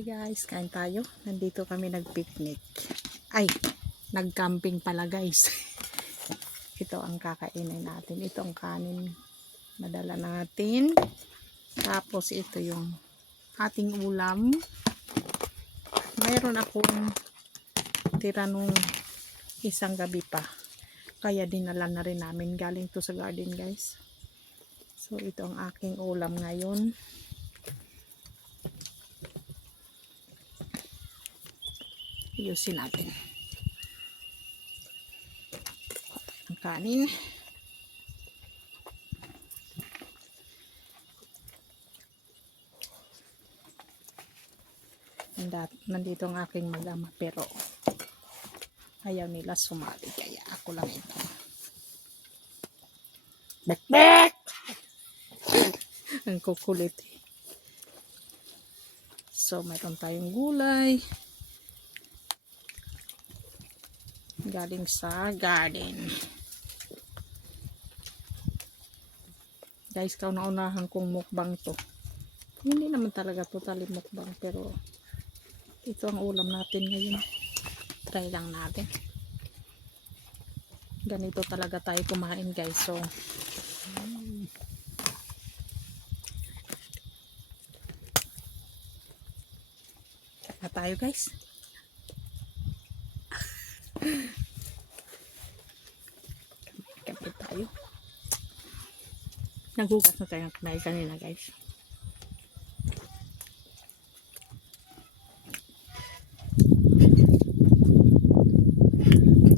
Hi guys, kain tayo. Nandito kami nag-picnic. Ay, nag-camping pala guys. Ito ang kakainin natin. Ito ang kanin madala natin. Tapos ito yung ating ulam. Mayroon akong tira nung isang gabi pa. Kaya dinala na rin namin. Galing to sa garden guys. So ito ang aking ulam ngayon. Ayusin natin ang kanin. Nandito ang aking mag-ama pero ayaw nila sumali kaya ako lang ito. Bek! Ang kukulit. So mayroon tayong gulay galing sa garden. Guys, kauna-unahan kong mukbang to. Hindi naman talaga totally mukbang pero ito ang ulam natin ngayon. Try lang natin. Ganito talaga tayo kumain guys. So na tayo guys. Kapit tayo. Nagugas na tayo ng kamay kanina guys.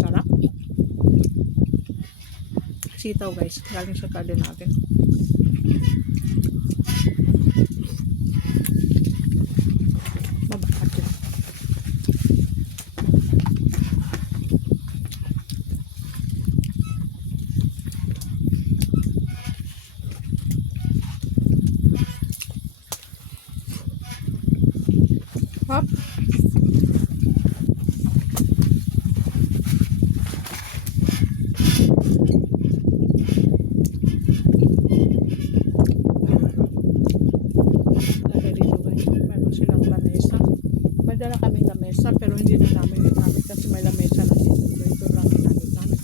Sarap. Sitaw guys. Galing sa garden natin. Mabakat yun. Hop. Meron silang lamesa. Madala kaming lamesa pero hindi na namin ginamit kasi may lamesa na dito. So ito lang ginamit namin.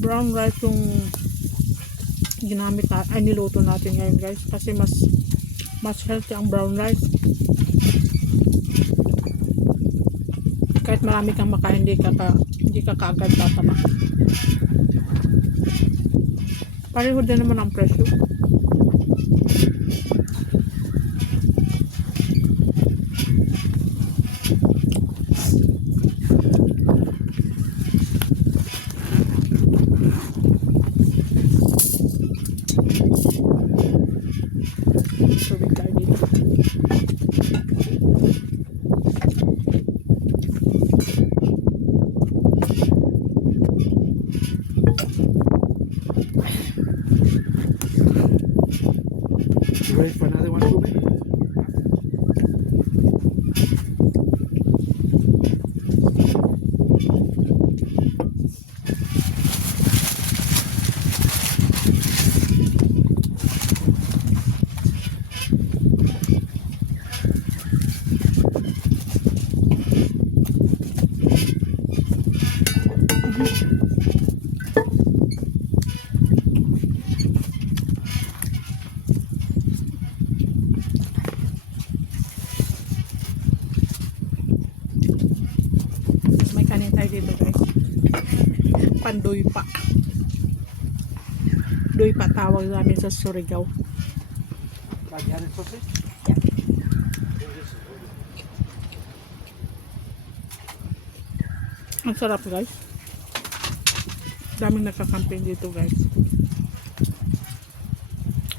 Brown rice yung ginamit na, ay niluto natin ngayon guys kasi mas healthy ang brown rice. Kahit marami kang makain, hindi ka kaagad tatama. Pareho din naman ang presyo. Tubig tayo dito. Ready for another one, Ruben? May kanin tayo dito guys. Pandoy pa. Doy pa tawag namin sa Surigao. Lagyan ng sausage? Ang sarap guys. Daming nakakamping dito guys.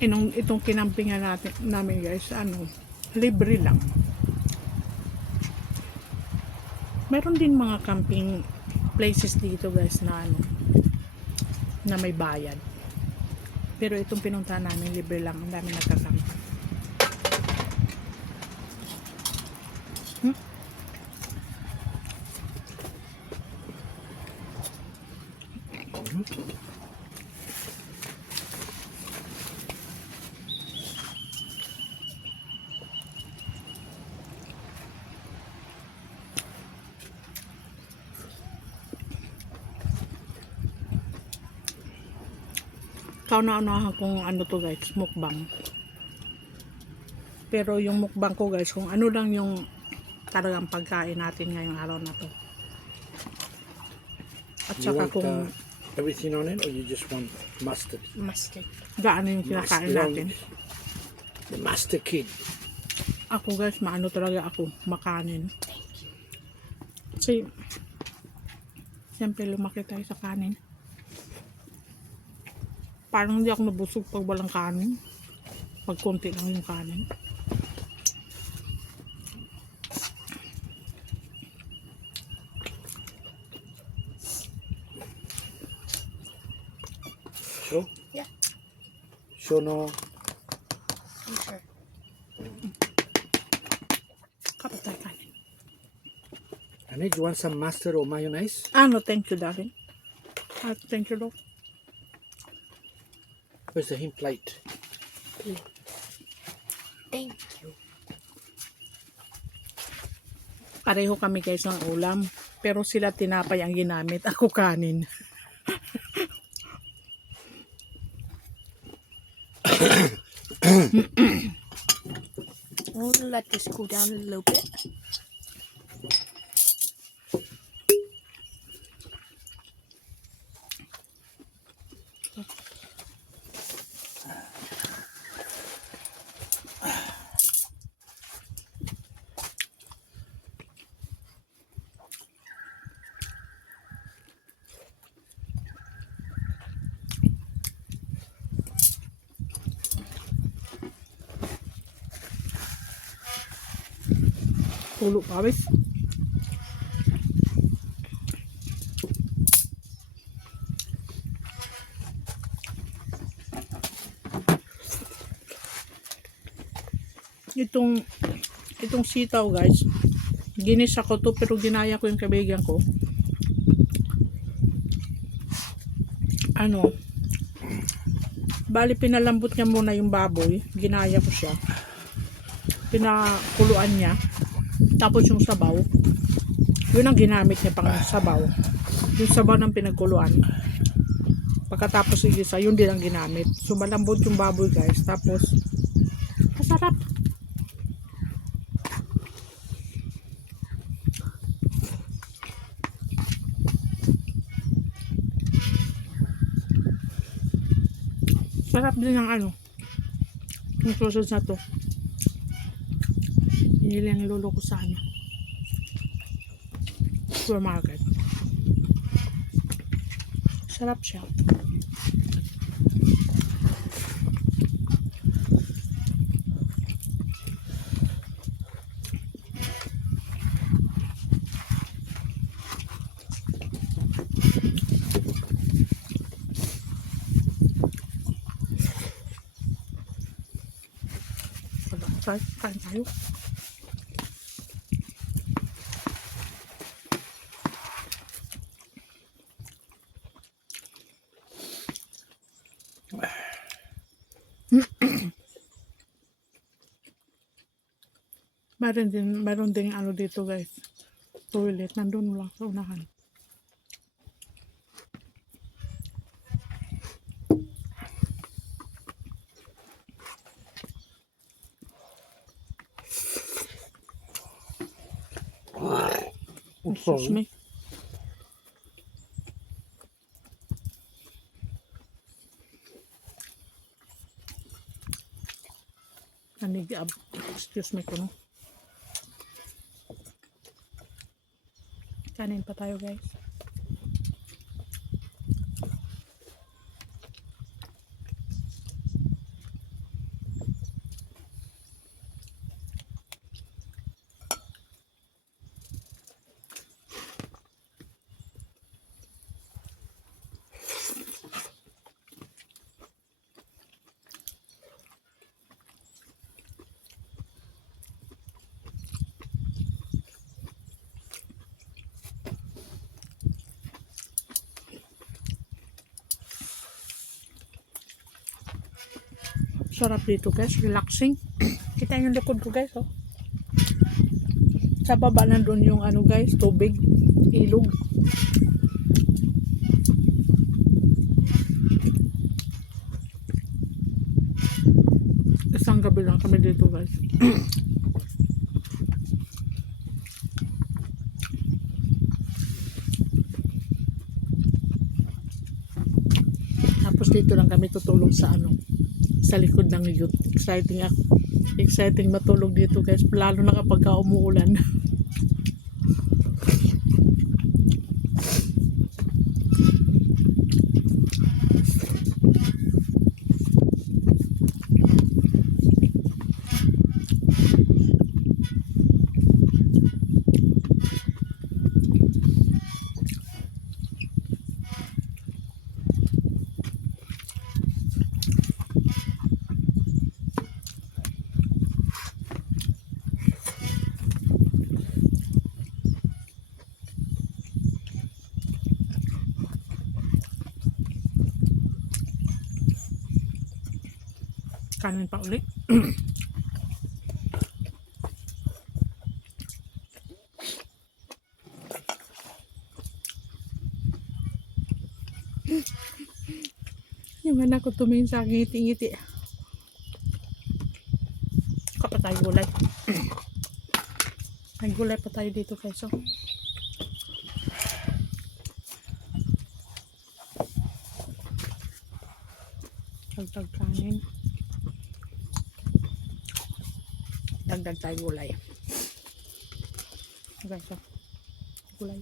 Itong kinampingan namin guys, libre lang. Meron din mga camping places dito guys na na may bayad. Pero itong pinuntahan namin libre lang, ang dami nagkakamping. kauna-unahan kung ano to guys, mukbang. Pero yung mukbang ko guys, kung ano lang yung talagang pagkain natin ngayong araw na to. At You saka want kung everything on it, or you just want mustard? mustard, gaano yung kinakain Mustard on natin. The master kid. Ako guys, maano talaga ako, makanin. Kasi, siyempre lumaki tayo sa kanin. Parang hindi ako nabusog pag walang kanin. Pag konti lang yung kanin. Sure? Yeah. Sure, no. I'm sure. Kapag tayo kanin. And you want some mustard or mayonnaise? Ano, thank you darling. Thank you Lord. Where's the him plate? Thank you. Pareho kami guys ng ulam. Pero sila tinapay ang ginamit. Ako kanin. I'm gonna let this cool down a little bit. Tulo pawis. Itong sitaw guys, ginisa ko to pero ginaya ko yung kaibigan ko. Ano, bali pinalambot niya muna yung baboy, ginaya ko siya, pinakuluan niya, tapos yung sabaw, yun ang ginamit niya pang sabaw, yung sabaw ng pinagkuluan. Pagkatapos igisa, yun din ang ginamit. So malambot yung baboy guys, tapos masarap. Sarap din ang ano, yung sausage na to. Pinili ang lolo ko sa ano, supermarket. Sarap siya. Kain tayo. Meron din ano dito guys, toilet, nandun lang sa unahan. Excuse me. Excuse me ko no. Kanin pa tayo guys. Sarap dito guys, relaxing. Kita yung likod ko guys, oh. Sa baba nandun yung ano guys, tubig, ilog. Hanggang gabi lang kami dito guys. Tapos dito lang kami tutulog sa sa likod ng youth. Exciting ako. Exciting matulog dito guys. Lalo na kapag umuulan. Kanin pa ulit. Yung anak ko tumingin sa akin, ngiti-ngiti. Kapatay gulay. May gulay pa tayo dito guys. So. Dagdag kanin. Dagdag tayo gulay. Okay, so. Gulay.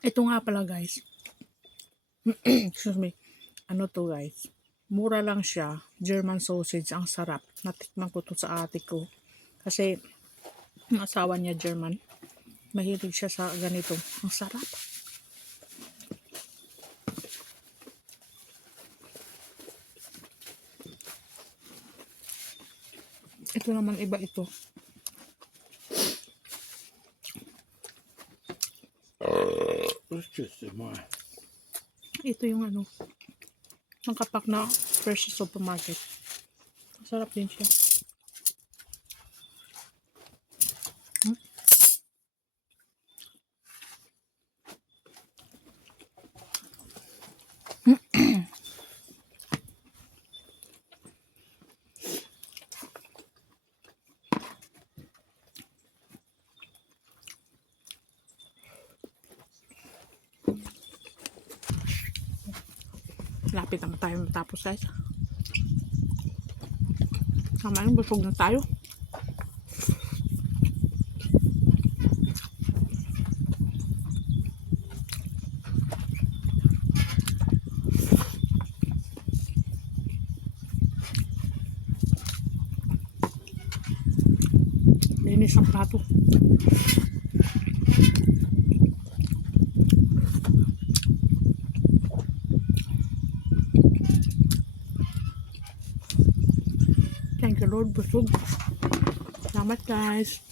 Ito nga pala guys. Excuse me. Ano to guys? Mura lang siya. German sausage. Ang sarap. Natikman ko to sa ate ko. Kasi ang asawa niya German. Mahilig siya sa ganito. Ang sarap. Ito naman iba ito. Ito yung ang kapak na fresh sa supermarket. Masarap din siya. Lapit naman tayo matapos guys. Tama yun, busog na tayo. Linis ang plato. Thank you Lord, busog. Salamat guys.